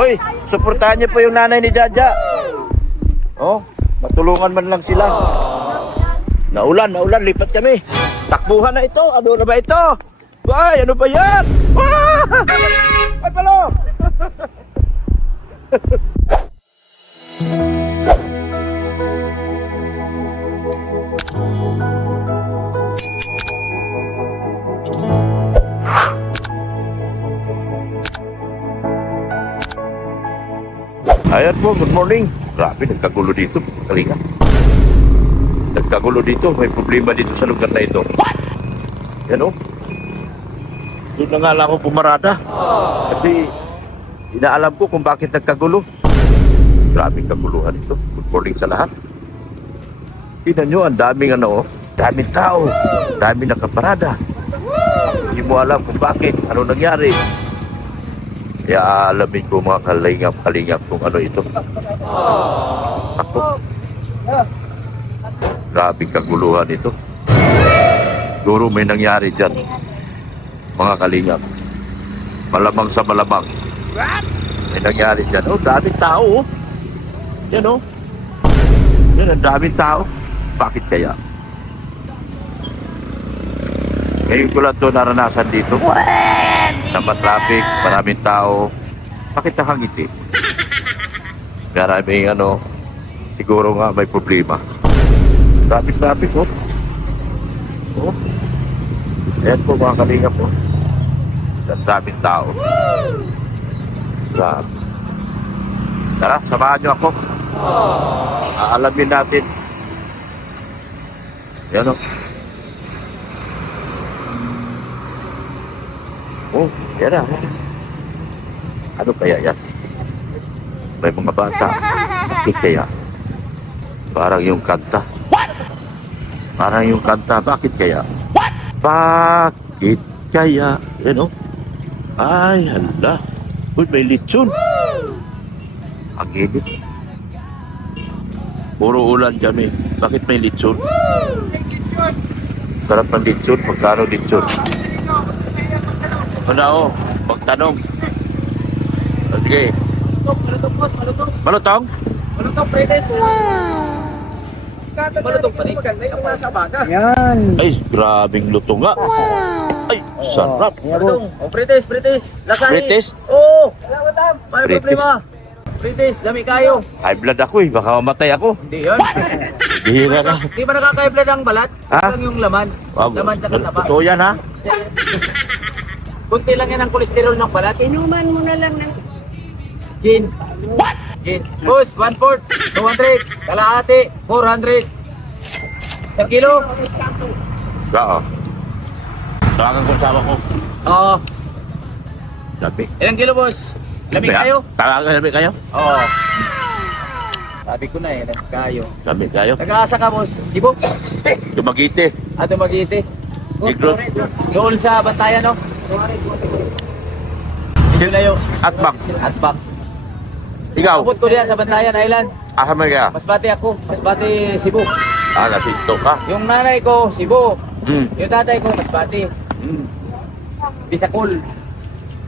Hoy, suportahan niyo po yung nanay ni Jaja. Oh, matulungan man lang sila. Naulan, lipat kami. Takbuhan na ito. Ano na ba ito? Ay, ano ba yan? Ay, palo! Ayan po, good morning. Grabe, nagkagulo dito. Kalinga. Nagkagulo dito. May problema dito sa lugar na ito. Yan o. Doon na nga lang ako pumarada. Kasi inaalam ko kung bakit nagkagulo. Grabe kaguluhan ito. Good morning sa lahat. Tingnan nyo, ang daming daming tao. Daming nakaparada. Hindi mo alam kung bakit. Ano nangyari. Kaya alamin ko mga kalingap kung ano ito. Ako. Grabe kaguluhan ito. Siguro may nangyari dyan. Mga kalingap. Malamang sa malamang. May nangyari dyan. Oh, daming tao. Oh. Yan oh. Yan, ang daming tao. Bakit kaya? Ngayon ko lang ito naranasan dito. Sa traffic, maraming tao. Bakit nakangiti? Maraming siguro nga may problema. Traffic oh. Oh. Ayan po mga kalingap po. Ang daming tao. Grabe. Tara, samahan nyo ako. Aalamin natin. Yan o. Oh, yan na. Ano kaya yan? May mga bata. Bakit kaya? Parang yung kanta. Parang yung kanta. Bakit kaya? Bakit kaya? Yan o. Ay, hala. Uy, may lechon. Ang init. Puro ulan kami. Bakit may lechon? Sarap ng lechon. Magkano lechon? Ano o? Pagtanong. Okay. Malutong, boss. Malutong. Malutong? Malutong, pretes. Malutong pa rin. Maganda yung nasa baga. Yan. Ay, grabing luto nga. Ay, sarap. Malutong. O, pretes. Lasahi. Pretes? Oo. May Pretes. problema. Pretes, dami kayo. High blood ako eh. Baka mamatay ako. Hindi yun. Bihira ka. Di ba nakaka-blood ang balat? Ha? Lang yung laman. Laman sa kataba. Totoo yan ha? Kunti lang yan ang kolesterol ng balat. Inuman mo na lang ng Gin. Gin. Boss, 1/4, 200, kalahati, 400. Sa kilo? Oo. Tawagan ko sama ko. Oo. Sabi. Ilang kilo, boss? Lamig kayo? Tawagan kayo? Oo. Sabi ko na lamig kayo. Sabi kayo? Nag-aasa ka, boss? Cebu? Dumagiti. Dumaguete. Negros. Doon sa Bantayan, no? Layo. Atbak. At back. Ikaw. Abot ko diyan sa Bantayan Island. Asa mo kaya? Masbate ako. Masbate, Cebu. Nasinto ka. Yung nanay ko, Cebu. Hmm. Yung tatay ko, Masbate. Bisakol.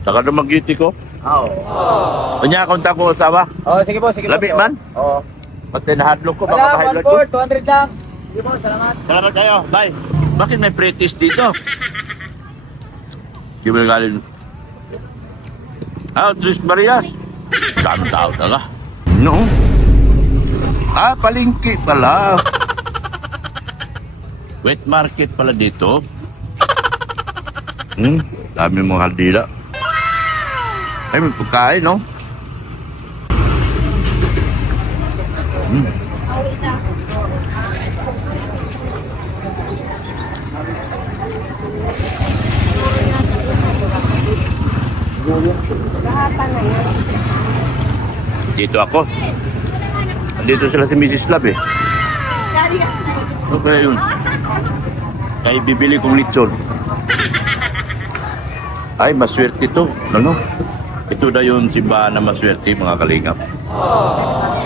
Saka dumagiti ko. Oo. Kanya kontak ko usawa. Oh, sige po, sige po. Labi man? Oo. Pati nahadlok ko. Baka Wala, mahidlok ko. 1/4, 200 lang. Sige po, salamat. Salamat kayo. Bye. Bakit may pretis dito? Di ba galing? Tris Marias. Dami tao talaga. No? Palengke pala. Wet market pala dito. Dami mga haldila. Ay, may pagkain, no? Dito ako. Dito sila si Mrs. Love eh. Ano kaya yun? Kaya bibili kong lechon. Ay, maswerte to. Ano? Ito na yung simbahan na maswerte, mga kalingap.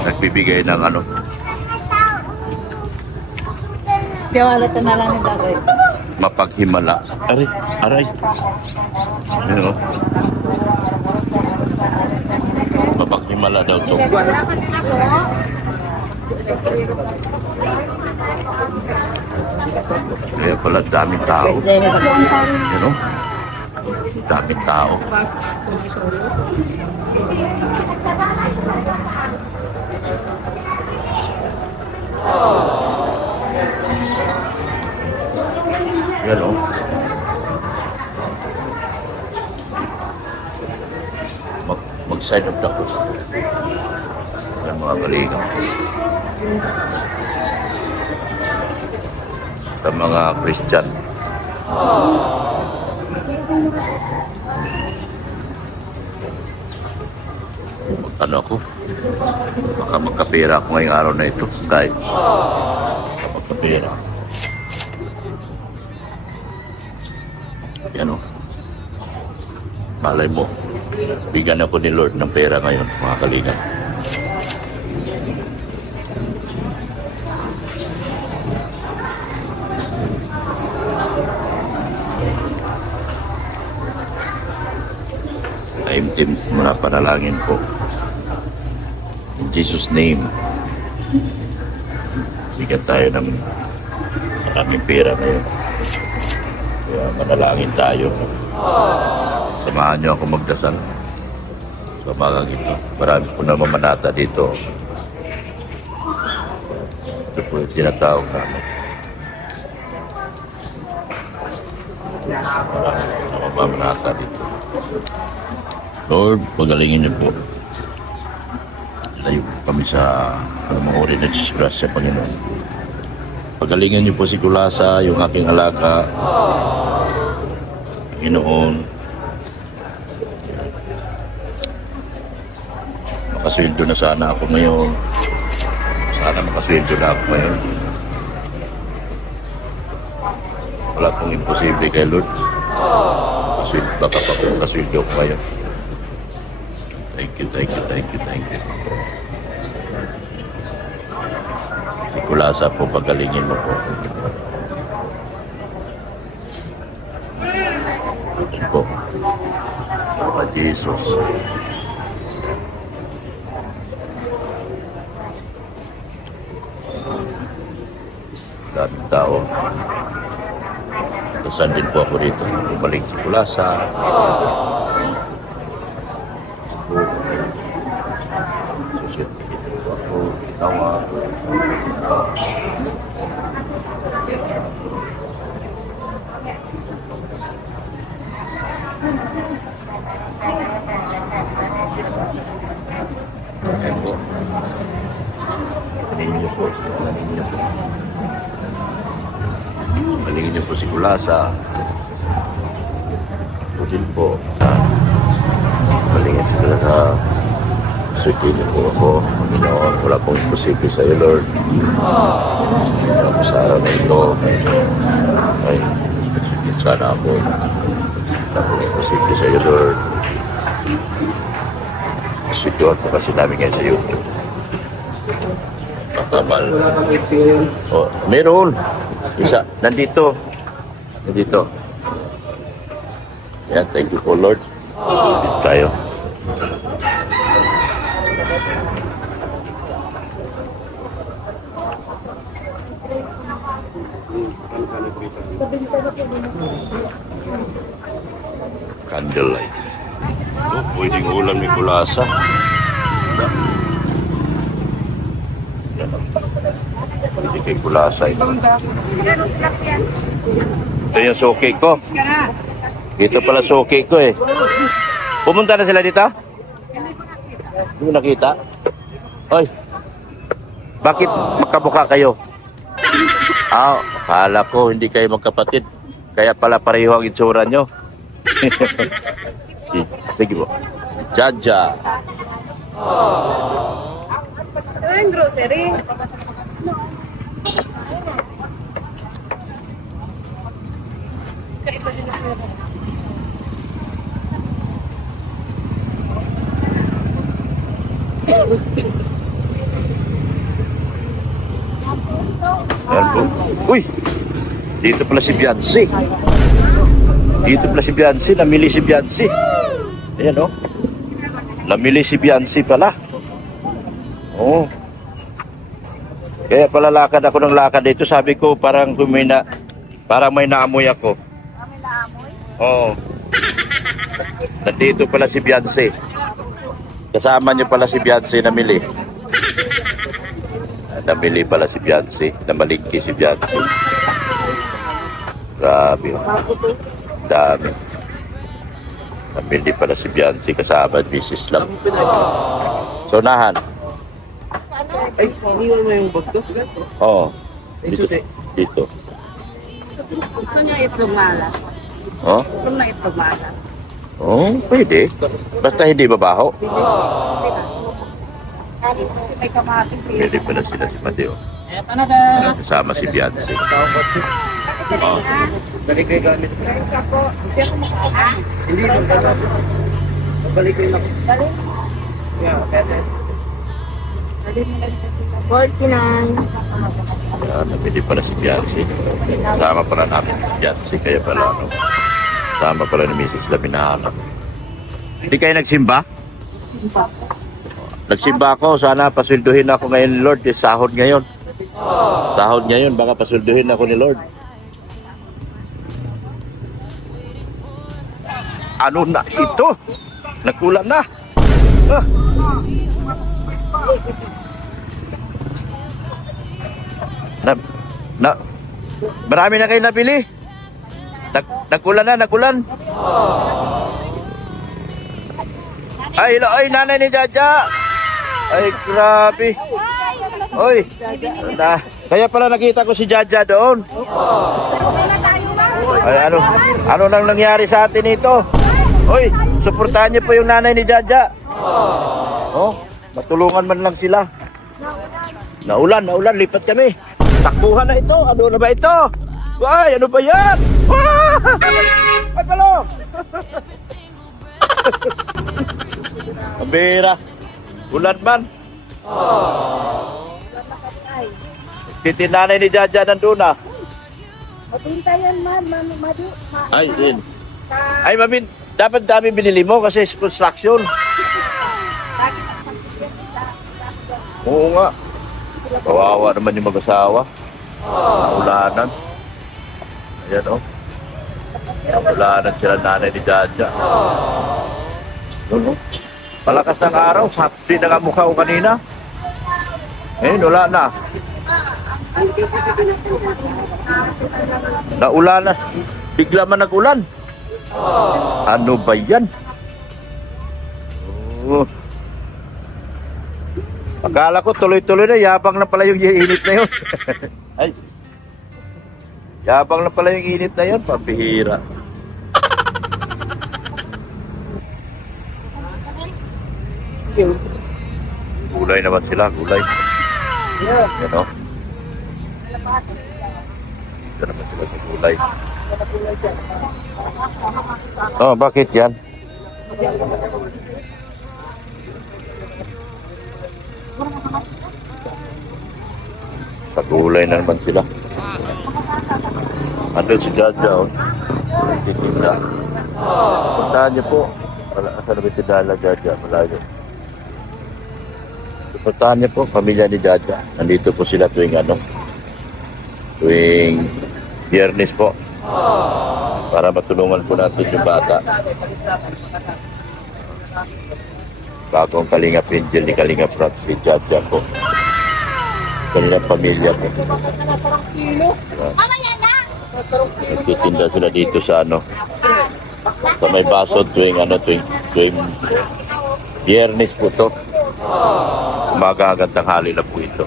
Nagbibigay ng ano. tiwala to na lang ni Dagoy. Mapaghimala. Aray, aray. Ano? Himala daw to. Kaya pala daming tao. You know? Daming tao. Yan o. Mag-side up na po. Yan mga kaligam. Sa mga Christian. Ano ako? Baka magkapira ako ngayong araw na ito. Kahit magkapira. Yan o. Malay mo. Bigyan ako ni Lord ng pera ngayon, mga kalingan. Taimtim muna panalangin po. In Jesus' name, bigyan tayo ng maraming pera ngayon. Kaya manalangin tayo. Samahan niyo ako magdasal sa umagang ito. Marami po na mamanata dito. Ito po yung tinatawag namin. Marami po na mamanata dito. Lord, pagalingin niyo po. Layo po kami sa pangmahuri na disgrasya, Panginoon. Pagalingin niyo po si Kulasa, yung aking alaga. Panginoon, makasweldo na sana ako ngayon. Sana makasweldo na ako ngayon. Wala pong imposible kay Lord. Baka pa kung kasweldo ako ngayon. Thank you. Si Kulasa po, pagalingin mo po. Ito po. Papa Jesus. Daming tao. Tasan din po ako dito. Bumalik si Kulasa. Susit po ako. Tawa. Ayan po. Panin niyo po. Panin niyo po si Kulasa. Susit po. Palingan sila sa suki niyo po ako. Panginoon, wala pong imposible sa iyo, Lord. Sa araw na ito, ay sana ako. Wala pong imposible sa iyo, Lord. Sukiwan po kasi namin ngayon sa YouTube. Matamal. Oh, meron. Isa. Nandito. Yan, thank you po, Lord. Tayo. Candlelight. Oh, pwedeng ulam ni Kulasa. Pwede kay Kulasa ito. Ito yung suki ko. Dito pala suki ko eh. Pumunta na sila dito? Hindi mo nakita? Oy, bakit magkamukha kayo? Akala ko hindi kayo magkapatid. Kaya pala pareho ang itsura nyo. Sige po. Jaja. Ito yung grocery. Ayan po. Uy! Dito pala si Beyonce. Namili si Beyonce. Ayan o. Namili si Beyonce pala. Oo. Kaya pala lakad ako ng lakad dito. Sabi ko parang parang may naamoy ako. Kami naamoy. Oo. Nandito pala si Beyonce. Kasama niyo pala si Beyonce na mili. Namili pala si Beyonce. Namalingki si Beyonce. Grabe. Dami. Namili pala si Beyonce kasama Mrs. Lam. So, nahan. Ay, iniwan mo yung bag ko? Oo. Ay, Dito. susi. Dito. Gusto niya itlog malat. Oh? Gusto na itlog malat. Oh, pwede. Basta hindi babaho. Kanin kasi may kamatis eh. Pwede pala sila si Mateo. Eto na da. Kasama si Beyonce. Oh. Balik kayo gamit. Isa po. Hindi ako makakita. Hindi, balik kayo na. Dali. Yeah, pwede. Dali mo lang. 49. Nabili pala si Beyonce. Kasama pala namin si Beyonce. Kaya pala, ano, kasama pala ni Mrs. Laminahan. Hindi kayo nagsimba? Nagsimba ako. Sana pasulduhin ako ngayon, Lord. Sahod ngayon. Sahod ngayon. Baka pasulduhin ako ni Lord. Ano na ito? Nagkulang na. Ah. Na, marami na kayo nabili? Nagkulan na, nagkulan. Ay, nanay ni Jaja. Ay, grabe. Oy, kaya pala nakita ko si Jaja doon. Ay, ano nang nangyari sa atin ito? Oy, suportahan niyo po yung nanay ni Jaja. Oh, matulungan man lang sila. Naulan, lipat kami. Takbuhan na ito. Ano na ba ito? Ay, ano ba yan? Ay, palo! Kabira. Ulan man. Titinanay ni Jaja nandun na. Mapintayan man, madu. Ay, din. Ay, mamin, dapat dami binili mo kasi construction. Oo nga. Kawawa naman yung mag-asawa. Ulanan. Ayan, oh. Ulanan sila nanay ni Jaja. Palakas ng araw. Sapti na nga mukha ko kanina. Wala na. Naulanan. Bigla man nag-ulan. Ano ba yan? Oh. Akala ko tuloy-tuloy na, yabang na pala yung init na yun. Ay. Yabang na pala yung init na yun, pambihira. Gulay naman sila, gulay. Yan o. Ito naman sila sa gulay. Oh, bakit yan? Sa gulay na naman sila. Andun si Jaja, oh. Titinda. Puntahan niyo po. Saan ba si Dala, Jaja? Malayo. Puntahan niyo po, pamilya ni Jaja. Nandito po sila tuwing Biyernes po. Para matulungan po natin yung bata. Bagong Kalingap Angel ni Kalingap Rock, si Jaja po. Kanilang pamilya po. Nagtitinda sila dito sa sa may baso tuwing Biyernes po to. Umaga hanggang tanghali na po ito.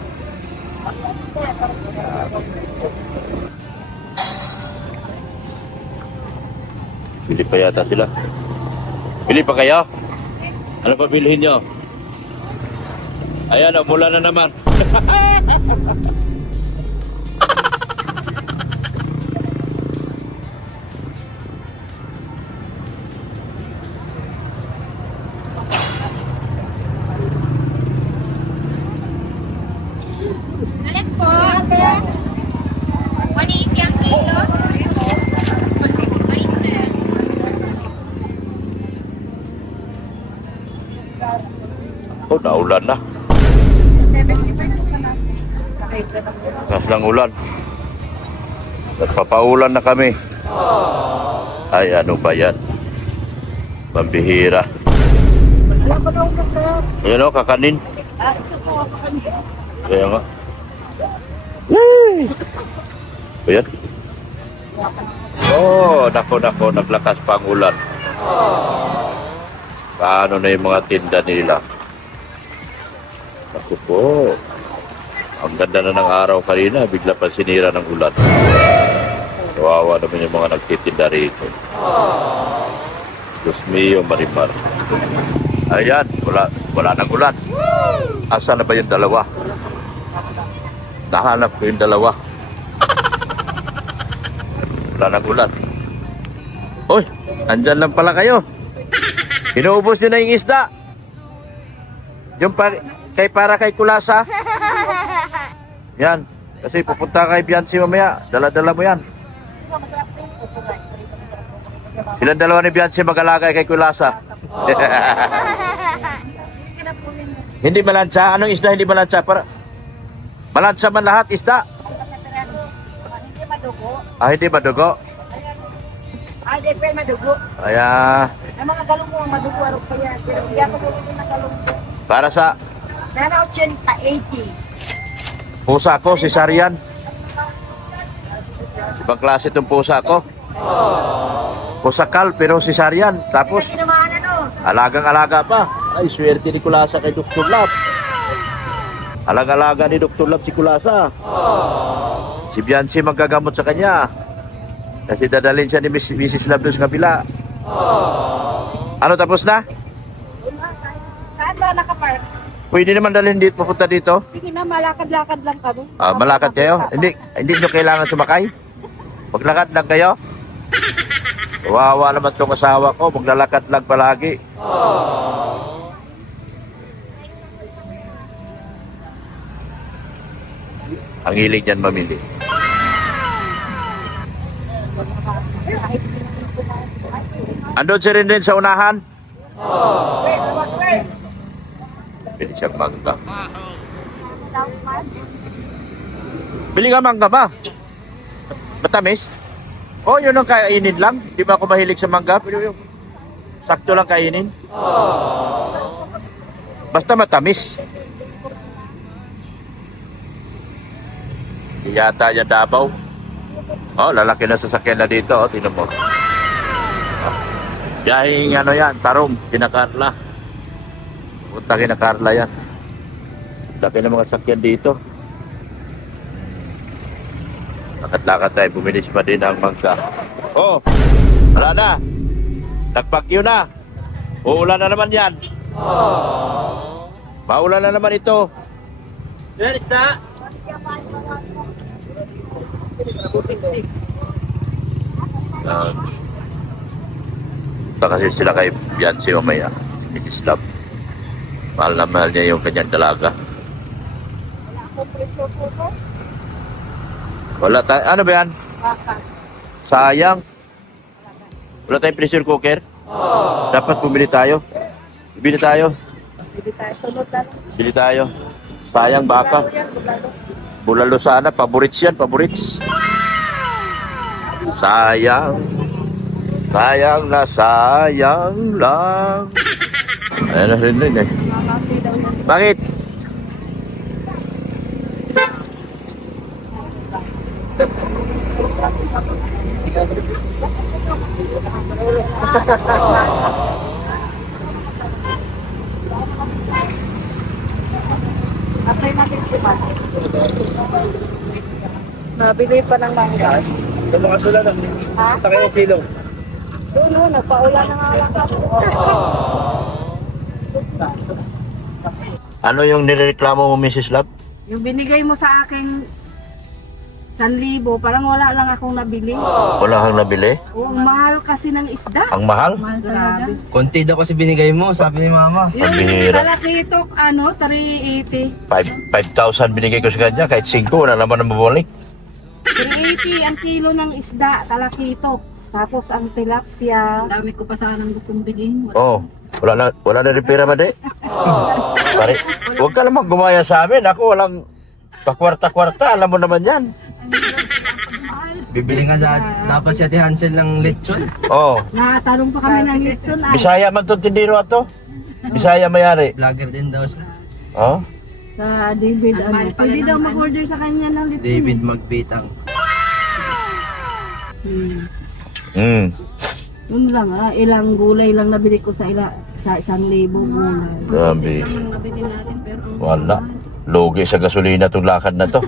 Bili pa yata sila. Bili pa kayo? Ano pa bilhin nyo? Ayan, mula na naman. Alam ko. 180 ang kilo. 165. Oh, naulan na. Lakas ng ulan. Nagpapaulan na kami. Ay, ano ba yan? Pambihira. Ayan o, kakanin. Kaya nga. Yay! Ayan. Oh, nako, naglakas pa ang ulan. Paano na yung mga tinda nila? Naku po. Ang ganda na ng araw kanina, bigla pa sinira ng ulan. Kawawa naman yung mga nagtitinda rito. Diyos mio, Marimar. Ayan, wala nang ulan. Asa na ba yung dalawa? Nahanap ko yung dalawa. Wala nang ulan. Uy, andyan lang pala kayo. Inuubos nyo na yung isda. Yung para kay Kulasa. Yan. Kasi pupunta kay Biancy mamaya. Dala-dala mo yan. Ilan dalawa ni Biancy mag-alaga kay Kulasa? Hindi malansa? Anong isda hindi malansa? Malansa man lahat isda? Hindi madugo. Ah, hindi madugo? Hindi pa madugo. Kaya, Ang mga galong mo ang madugo araw kaya. Pero hindi ako bumili ng galong ko. para sa Nana 80. pusa ko, si Sarian. Ibang klase itong pusa ko. Pusakal, pero si Sarian. Tapos, Kasi naman ano. alagang-alaga pa. Ay, swerte ni Kulasa kay Dr. Lab. Alaga-alaga ni Dr. Lab si Kulasa. Si Biancy magagamot sa kanya. Kasi dadalhin siya ni Mrs. Lab doon sa kabila. Ano, tapos na? Saan ba nakapark? Pwede naman dalhin dito, papunta dito. Sige na, malakad-lakad lang kami. Ah, malakad kayo? Hindi nyo kailangan sumakay? Maglakad lang kayo? Wawa naman itong asawa ko, maglalakad lang palagi. Ang hilig niyan mamili. Andun si Rinrin sa unahan? Bili siyang mangga. Bili ka mangga ba? Matamis? Oh, yun ang kainin lang. Di ba ako mahilig sa mangga? Pero yung sakto lang kainin. Basta matamis. Di yata yan Davao. Oh, lalaki na sasakyan na dito. Oh, tinan mo. Biyahing ano yan, Tarong, kina-Carla. Punta kina-Carla yan. Laki ng mga sakyan dito. Lakad-lakad tayo, bumili pa din ang mangga. Oh, wala na. Nagpakyo na. Uulan na naman yan. Maulan na naman ito. Where is that? Punta kasi sila kay Biancy mamaya. Mrs. Love. Mahal na mahal niya yung kanyang dalaga. Wala tayo. Ano ba yan? Sayang. Wala tayong pressure cooker. Dapat bumili tayo. Bili tayo. Bili tayo. Sayang baka. Bulalo sana. Paborits yan. Paborits. Sayang. Sayang na sayang lang. Ayan na rin eh. Bakit? Nabili pa ng mangga. Sa mga sula na. Sa kanyang silong. Doon, nagpaulan na nga lang ako. Ano yung nireklamo mo, Mrs. Love? Yung binigay mo sa akin 1,000, parang wala lang akong nabili. Wala kang nabili? Oo, ang mahal kasi ng isda. Ang mahal? Mahal talaga. Konti daw kasi binigay mo, sabi ni mama. Yung Pambihira. talakitok, 380. 5,000 binigay ko sa kanya. Kahit 5, wala naman ang mabalik. 380 ang kilo ng isda, talakitok. Tapos ang tilapia. Dami ko pa sanang gustong bilhin. Oh, wala na rin pera ba, de? Pare, huwag ka naman gumaya sa amin. Ako walang pakwarta-kwarta. Alam mo naman yan. Bibili nga dapat si Ate Hansel ng lechon. Oh, Nakatanong pa kami ng litson ay. Bisaya man itong tindiro ato. Bisaya mayari. Vlogger din daw siya. Oh, Sa David, ano. Pwede daw mag-order sa kanya ng litson. David Magbitang. mm. Yun lang ilang gulay lang nabili ko sa 1,000 gulay. Grabe. Ang nabili natin pero Wala. Lugi sa gasolina itong lakad na to.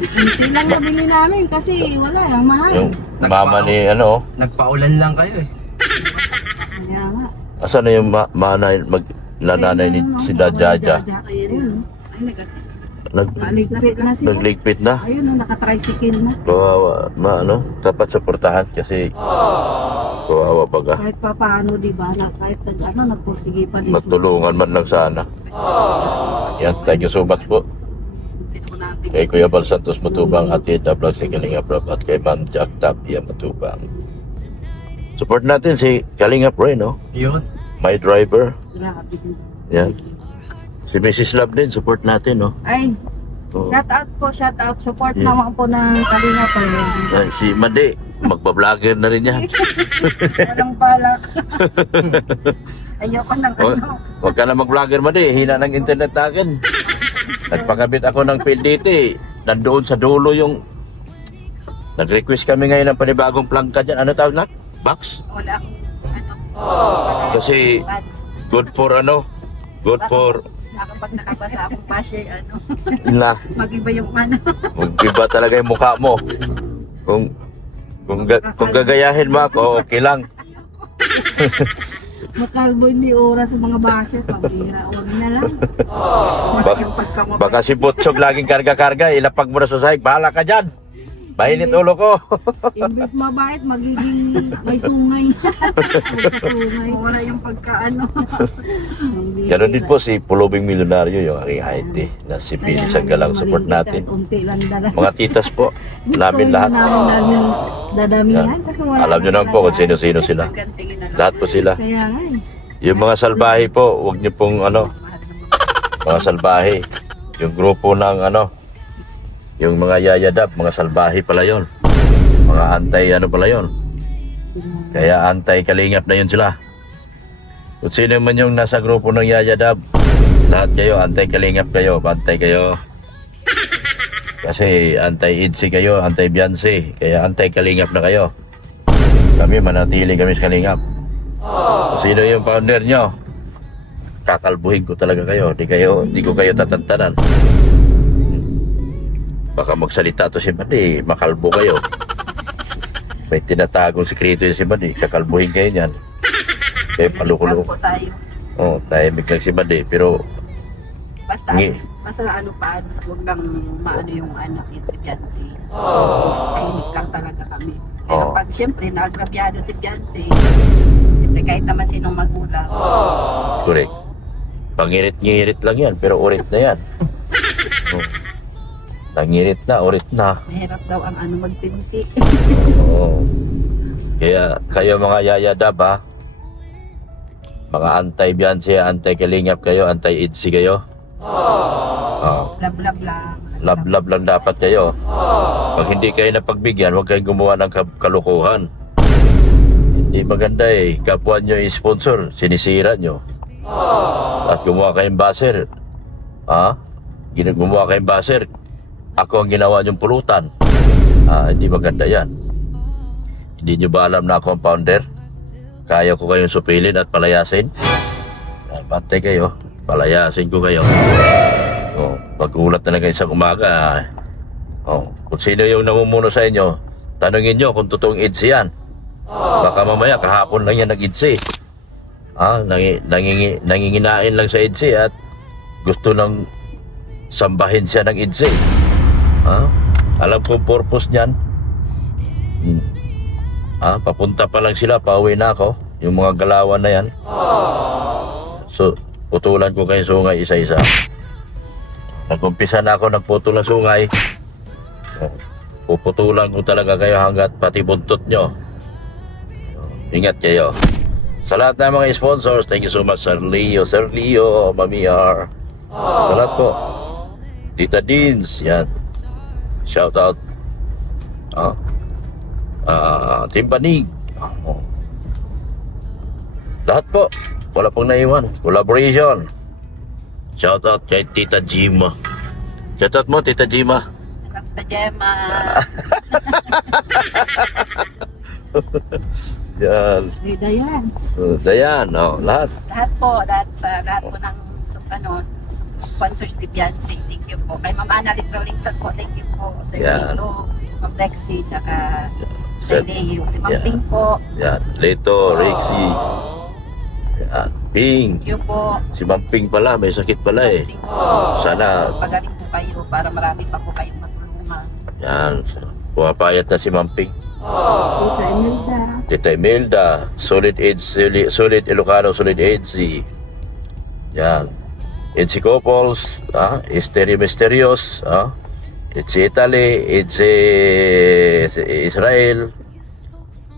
hindi lang nabili namin kasi wala lang mahal. Yung mama ni ano, Nagpaulan lang kayo eh. Kaya nga. asan na yung nanay ni si Jaja? Ayun. Nagligpit Ligpit na sila. na. Ayun, nakatricycle na. Kawawa, dapat suportahan kasi kawawa baga. Kahit pa paano, di ba? Kahit nagpursige pa din. Matulungan man lang sana. Yan, thank you so much po. Kay Kuya Bal Santos Matubang at Tita Vlog si Kalinga Prab at kay Ma'am Jack Tapia Matubang. Support natin si Kalinga Pre, no? Yun. My driver. Grabe din. Yan. Si Mrs. Love din, support natin, no? Ay, Oo. shout out po, shout out. Support Yeah. naman po ng Kalinga pa Yan, si Made, magbablogger na rin yan. Walang balak. Ayoko ng Huwag huwag ka na mag-vlogger, Made. Hina ng internet akin. Nagpakabit ako ng PLDT. Nandoon sa dulo yung... Nag-request kami ngayon ng panibagong plangka dyan. Ano tawag na? Box? Wala akong Kasi good for ano? Good for... Kapag nakabasa akong basher, Na, mag-iba yung ano. mag-iba talaga yung mukha mo. Kung gagayahin mo ako, okay lang. Makalbo ni Ora sa mga basher. Pabira, huwag na lang. Bak- Yung pagkamabay. Baka si Butchog laging karga-karga, ilapag mo na sa sahig. Bahala ka dyan. Mainit ulo ko. Imbes mabait, magiging may sungay. Magkasungay. Wala yung pagkaano. Ganon din po si Pulubing Milyonaryo, yung aking Haiti, na si Billy Sanggalang, support natin. Unti lang dala. Mga titas po, namin lahat. Namin dadamihan. Kasi wala Alam nyo naman po kung sino-sino sila. Lahat po sila. Kaya nga eh. Yung mga salbahe po, huwag nyo pong mga salbahe. Yung grupo ng yung mga yayadab, mga salbahe pala yon. Mga antay pala yon. Kaya antay kalingap na yun sila. Kung sino man yung nasa grupo ng yayadab, lahat kayo, antay kalingap kayo, bantay kayo. Kasi antay idsi kayo, antay biyansi, kaya antay kalingap na kayo. Kami, manatili kami sa kalingap. Kung sino yung founder nyo, kakalbuhin ko talaga kayo. Di ko kayo tatantanan. Baka magsalita to si Madi, makalbo kayo. May tinatagong sikreto yun si Madi, kakalbuhin kayo niyan. Kayo palukulo. Po tayo. Oh, tahimik lang si Madi, pero Basta, Ngi. basta huwag lang maano yung si Biancy. Tahimik lang talaga kami. Pero Oo. pag siyempre, naagrabyado si Biancy, siyempre kahit naman sinong magulang. correct. Pangirit-ngirit lang yan, pero urit na yan. Oh. Nangirit na, urit na. Mahirap daw ang magpinti. Oo. Kaya kayo mga yayadab ha, mga anti-Beyonce, anti-Kalingap kayo, anti-Idsi kayo. Lab-lab lang. Love-love lang dapat kayo. Pag hindi kayo napagbigyan, huwag kayong gumawa ng kalukuhan. Hindi maganda eh. Kapwa nyo i-sponsor, sinisira nyo. At gumawa kayong baser. Gumawa kayong baser. Ako ang ginawa nyong pulutan. Hindi maganda yan. Hindi nyo ba alam na ako ang founder? Kaya ko kayong supilin at palayasin? Bantay kayo. Palayasin ko kayo. Pagkulat na lang kayo sa umaga. Kung sino yung namumuno sa inyo, tanungin nyo kung totoong idsi yan. Baka mamaya kahapon lang yan nag-idsi. Nanginginain lang sa idsi at gusto nang sambahin siya ng idsi. Alam ko purpose niyan. Papunta pa lang sila, pauwi na ako. Yung mga galawan na yan. So, putulan ko kayo sungay isa-isa. Nag-umpisa na ako nagputol ng sungay. Puputulan ko talaga kayo hanggat pati buntot nyo. Ingat kayo. Sa lahat ng mga sponsors, thank you so much Sir Leo, Mami R, Sa lahat po. Tita Deans, yan. Shout out. Team Panig. Lahat po. Wala pong naiwan. Collaboration. Shout out kay Tita Jima. Shout out mo, Tita Jima. Tata Gemma. Yan. Rida yan. Dayan, lahat. Lahat po ng sponsors ni Beyonce. Thank you po. Kay Mama Ana Litrolingsan po. Thank you po. Sir Yan. Lito, Ma'am Lexi, tsaka Sir Sir- Leo. Si Ma'am Yan. Ping po. Yan. Leto, Rexy. Yan. Ping. Thank you po. Si Ma'am Ping pala, may sakit pala eh. Ping po. Sana, Pagaling po kayo para marami pa po kayong matulungan. yan. Pumapayat na si Ma'am Ping. Tita Imelda. Tita Imelda, Solid Solid Ilocano, Solid EDSI. Yan. EDSI Couples, Esteri Mysterious, EDSI Italy, EDSI Israel,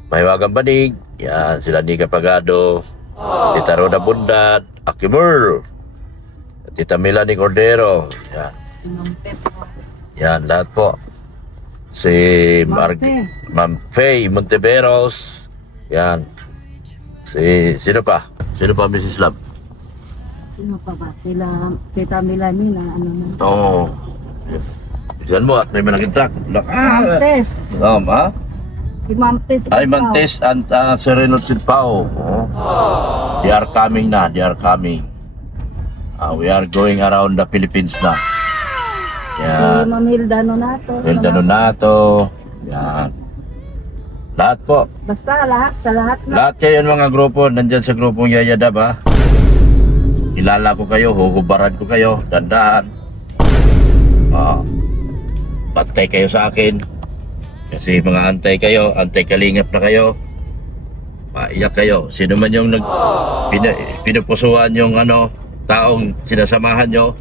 Mahiwagang Banig, yan, sila Nika Pagado, Tita Roda Bundat, Akimur, Tita Melanie Cordero, yan. Si Ma'am Pep po. Yan, lahat po. Si Ma'am Faye Monteveros. Yan. Sino pa? Sino pa, Mrs. Love? Sino pa ba? Sila Tita Melanie na ano na. Oo. Diyan mo at may malaki truck. Tess. Ha? Si Ma'am Tess. Ay, Mantes and Sereno Silpao. They are coming na. They are coming. We are going around the Philippines na. Si Yan. Ma'am Hilda Nonato. Hilda Nonato. Yan. Lahat po. Basta lahat, sa lahat na. Lahat kayo mga grupo, nandyan sa grupong Yayadab ha. Kilala ko kayo, huhubaran ko kayo, dandaan. Patay kayo sa akin. Kasi mga antay kayo, antay kalingap na kayo. Maiyak kayo. Sino man yung pinupusuan yung taong sinasamahan nyo,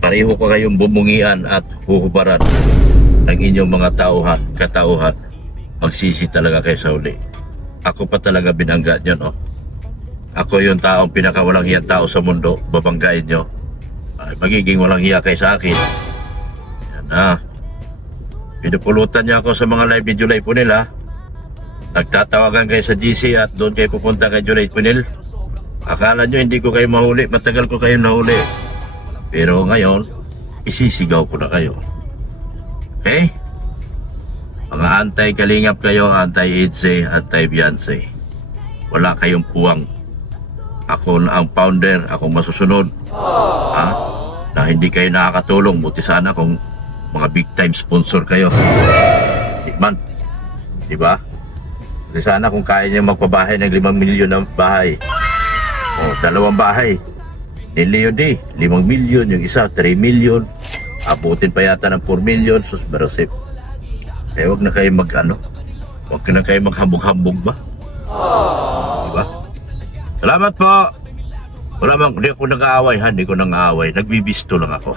pareho ko kayong bumungian at huhubaran ng inyong mga katauhan. Magsisi talaga kayo sa uli. Ako pa talaga binangga nyo, no? Ako yung taong pinakawalang hiya tao sa mundo, babanggain nyo. Ay, magiging walang hiya kayo sa akin. Yan na. Pinupulutan niya ako sa mga live ni July Punil, ha? Nagtatawagan kayo sa GC at doon kayo pupunta kay July Punil. Akala nyo hindi ko kayo mahuli, matagal ko kayo nahuli. Pero ngayon, isisigaw ko na kayo. Okay? Mga anti-kalingap kayo, anti-EDSE, anti-Beyonce. Wala kayong puwang. Ako na ang founder, ako masusunod. Na hindi kayo nakakatulong. Buti sana kung mga big time sponsor kayo. Man, di ba? Buti sana kung kaya niyo magpabahay ng 5 milyon ng bahay. O, 2 bahay. Ni Leo D, 5 milyon. Yung isa, 3 milyon. Abutin pa yata ng 4 milyon. Sus, barosip. Eh, huwag na kayo huwag na kayo maghambog-hambog ba? Diba? Salamat po! Hindi ako nag-aaway, ha? Hindi ko nang-aaway. Nagbibisto lang ako.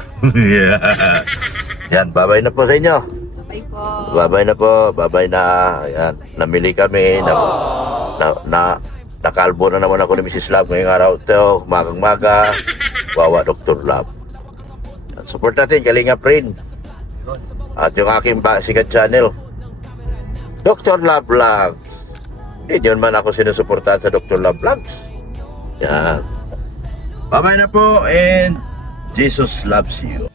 Yan, babay na po sa inyo. Bye po. Babay na po. Babay na. Yan, namili kami. Nakalbo na naman ako ni Mrs. Love ngayong araw ito. Magang-maga. Wawa Dr. Love. Yan, support natin, Kalingap rin. At yung aking sikat channel, Dr. Love Vlogs. Hindi yun man ako sinusuportahan sa Dr. Love Vlogs. Yan. Bye-bye na po and Jesus loves you.